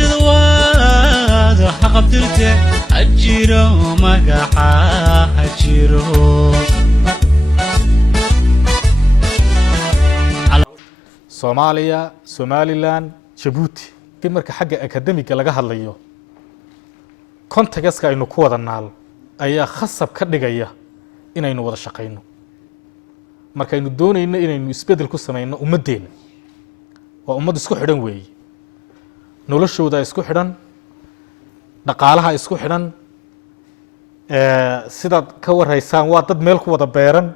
bulshada waad xaqabtirte ajiro magaca ajiro Soomaaliya, Somaliland, Djibouti marka xagga academic laga hadlayo contextka aynu ku wada naal ayaa khasab ka dhigaya inaynu wada shaqeyno marka aynu doonayno inaynu isbedel ku sameeyno ummadeena waa ummad isku xidhan weey noloshooda isku xidhan dhaqaalaha isku xidhan sida ka warhaysaan waa dad meel ku wada beeran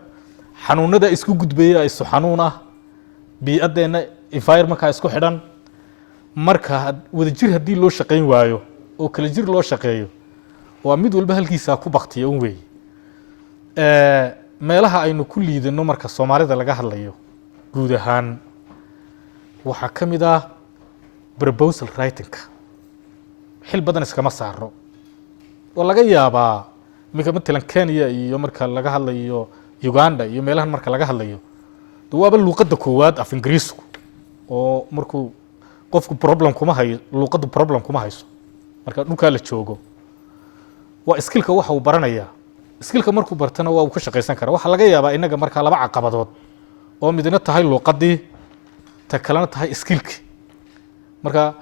xanuunada isku gudbaya isu xanuun ah bii'adeena environmentka isku xidhan marka wadajir hadii loo shaqeyn waayo oo kala jir loo shaqeeyo waa mid walba halkiisa ku baqtiyo un weey meelaha aynu ku liidano marka Soomaalida laga hadlayo guud ahaan waxa kamid ah proposal writing xil badan iskama saaro oo laga yaabaa midka Kenya iyo marka laga hadlayo Uganda iyo meelahan marka laga hadlayo duwaaba luqadda koowaad af Ingiriisku oo markuu qofku problem kuma hayo luqaddu problem kuma hayso marka dhulka la joogo waa skillka waxa uu baranaya skillka markuu bartana waa uu ka shaqeysan karaa waxa laga yaabaa inaga marka laba caqabadood oo midna tahay luqadii ta kalena tahay skillki marka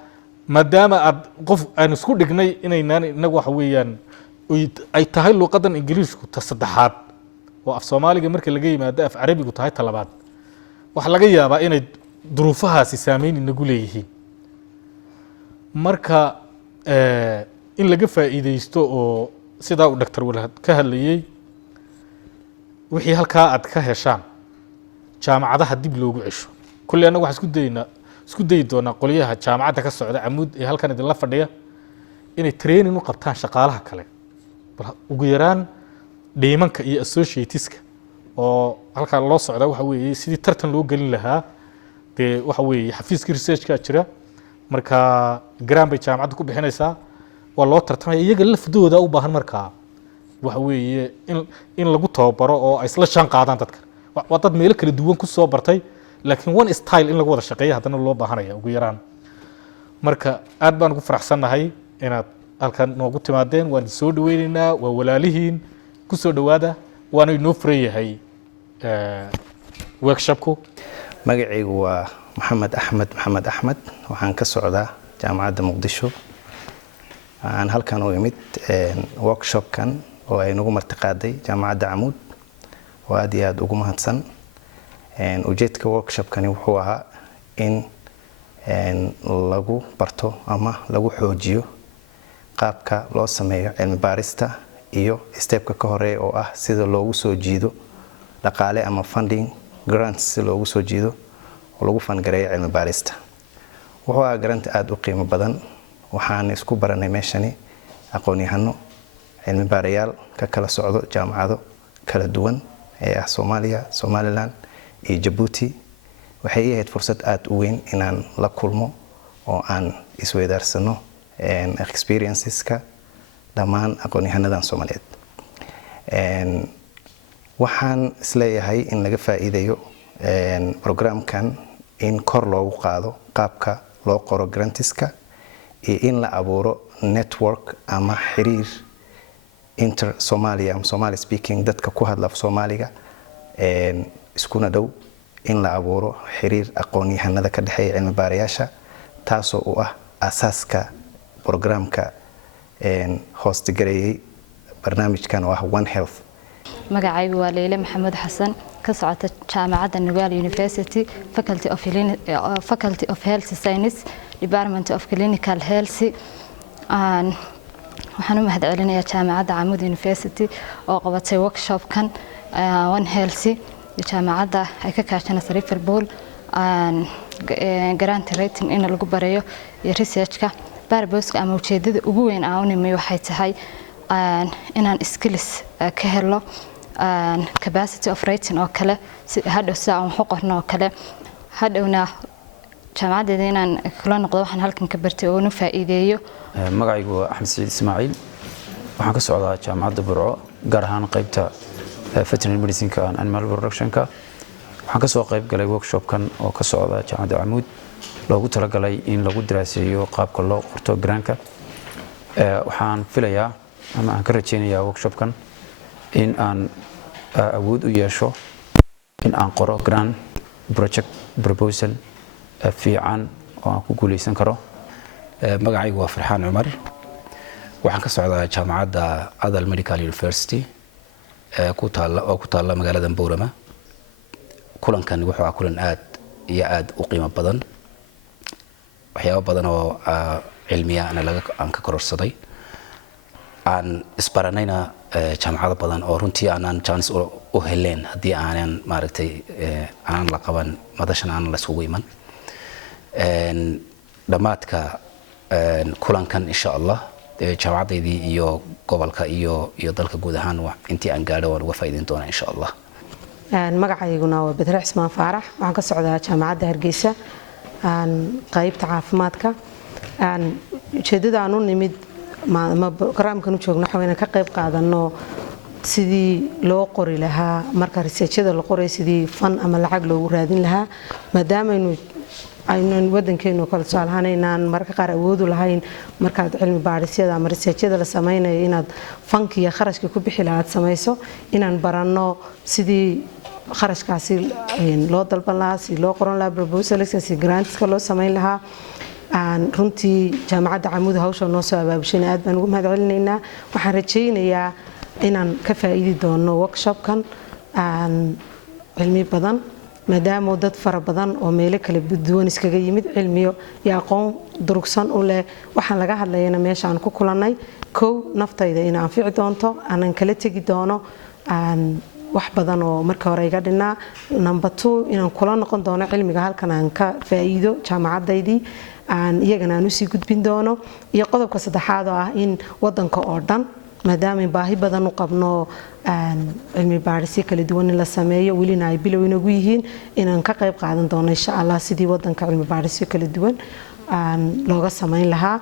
maadaama aad qof aan isku dhignay inaynaan inagu waxa weeyaan ay tahay luqadan Ingiriisku ta saddexaad oo af Soomaaliga marka laga yimaado af Carabigu tahay ta labaad waxa laga yaabaa inay duruufahaasi saameyn inagu leeyihiin marka in laga faa'iideysto oo sida uu Dr. Walad ka hadlayay wixii halka aad ka heshaan jaamacadaha dib loogu cesho kulli anagu waxa isku day doona qoliyaha jaamacada ka socda Amuud ee halkan idin la fadhiya inay training u qabtaan shaqaalaha kale ugu yaraan dhiimanka iyo associateska oo halka loo socda waxa weeye sidii tartan loo gelin lahaa waxa weeye xafiiska researchka jira marka grant bay jaamacadu ku bixinaysaa waa loo tartamay iyaga lafdooda u baahan marka waxa weeye in lagu tababaro oo ay isla shan qaadaan dadka waa dad meel kala duwan ku soo bartay laakiin one style in lagu wada shaqeeyo hadana loo baahanaya ugu yaraan marka aad baan ugu faraxsanahay inaad halkan noogu timaadeen waan soo dhaweynaynaa waa walaalihiin ku soo dhawaada waana inoo fureeyahay workshopku magacaygu waa محمد أحمد waxaan ka socdaa jaamacadda Muqdisho aan halkan u imid workshop kan oo ay nagu martiqaaday jaamacadda Amuud oo aad iyo aad ugu mahadsan ujeedka workshop kan wuxuu ahaa in lagu barto ama lagu xoojiyo qaabka loo sameeyo cilmi baarista iyo stepka ka horeeya oo ah sida loogu soo jiido dhaqaale ama funding grants loogu soo jiido lagu fangareeyo cilmi baarista wuxuu ahaa grant aad u qiimo badan waxaan isku baranay meeshani aqoon-yahano cilmi baarayaal ka kala socdo jaamacado kala duwan ee ah Soomaaliya, Somaliland iyo Djibouti waxay ahayd fursad aad u weyn inaan la kulmo oo aan isweydaarsano experienceska dhammaan aqoon-yahanadan Soomaaliyeed waxaan isleeyahay in laga faa'iideeyo programkan in kor loogu qaado qaabka loo qoro grantiska iyo in la abuuro network ama xiriir inter Somalia ama Somali speaking dadka ku hadla Soomaaliga iskuna dhow in la abuuro xiriir aqoon-yahanada ka dhaxeeya cilmi baarayaasha taasoo u ah asaaska programka host gareeyay barnaamijkan oo ah One Health magacaygu waa Leyle Maxamed Xasan ka socota jaamacadda Nugal University Faculty of Health Science Department of Clinical Health waxaan u mahadcelinayaa jaamacadda Amuud University oo qabatay workshop kan One Health jaamacadda ay ka kaashanaysaa Liverpool grant writing in lagu barayo iyo researchka barboska ama ujeedada ugu weyn aan u nimay waxay tahay inaan skills ka helo capacity of writing oo kale hadhow si aan wax u qorno oo kale hadhowna jaamacadda inaan kala noqdo waxaan halkan ka bartay oo nu faa'iideeyo magacaygu waa Axmed Saciid Ismaaciil waxaan ka socdaa jaamacadda Burco gaar ahaan qaybta veterinary medicine and animal production ka waxaan ka soo qayb galay workshopkan oo ka socda jaamacadda Camuud loogu talagalay in lagu daraaseeyo qaabka loo qorto garaanka waxaan filayaa ama aan ka rajaynayaa workshopkan in aan awood u yeesho in aan qoro grant project proposal fiican oo aan ku guuleysan karo magacaygu waa Farxaan Cumar waxaan ka socdaa jaamacadda Adal Medical University ku taala magaalada Boorama kulankan wuxuu ahaa kulan aad iyo aad u qiimo badan waxyaabo badan oo cilmiya aan ka kororsaday aan isbaranayna jaamacado badan oo runtii aanan chance u heleen haddii aanan maaragtay aan la qaban madashan aan la isugu iman dhamaadka kulankan insha Allah jaamacadaydii iyo gobolka iyo dalka guud ahaan intii aan gaadho waan uga faa'iideyn doonaa insha Allah magacayguna waa Badre Cismaan Faarax waxaan ka socdaa jaamacadda Hargeysa qaybta caafimaadka ujeedada aan u nimid barnaamijkan u joogno waxa weeyaan ka qayb qaadano sidii loo qori lahaa marka researchada la qoray sidii fan ama lacag loogu raadin lahaa maadaama aynu wadankeenu kala saalhanaynaan marka qaar awood u lahayn marka cilmi baarisyada ama researchada la sameeyo inaad fanki iyo kharashka ku bixi lahayd sameeyso inaan baranno sidii kharashkaasi loo dalban lahaa si loo qoran lahaa proposals si grantska loo sameyn lahaa runtii jaamacadda Camuud hawsha noo soo abaabushay aad baan ugu mahadcelinaynaa waxaan rajaynayaa inaan ka faa'iidi doono workshopkan cilmi badan maadaama dad fara badan oo meelo kala duwan iskaga yimid cilmiyo iyo aqoon durugsan u leh waxaan laga hadlayna meesha aan ku kulanay kow naftayda in aan fiici doonto aanan kala tagi doono wax badan oo marka hore iga dhinaa number 2 inaan kula noqon doono cilmiga halkan aan ka faa'iido jaamacadaydii iyagana aan u sii gudbin doono iyo qodobka saddexaad oo ah in wadanka oo dhan maadaama baahi badan u qabno cilmi baarisyo kala duwan in la sameeyo welina ay bilow inagu yihiin inaan ka qayb qaadan doono insha Allah sidii wadanka cilmi baarisyo kala duwan looga sameyn lahaa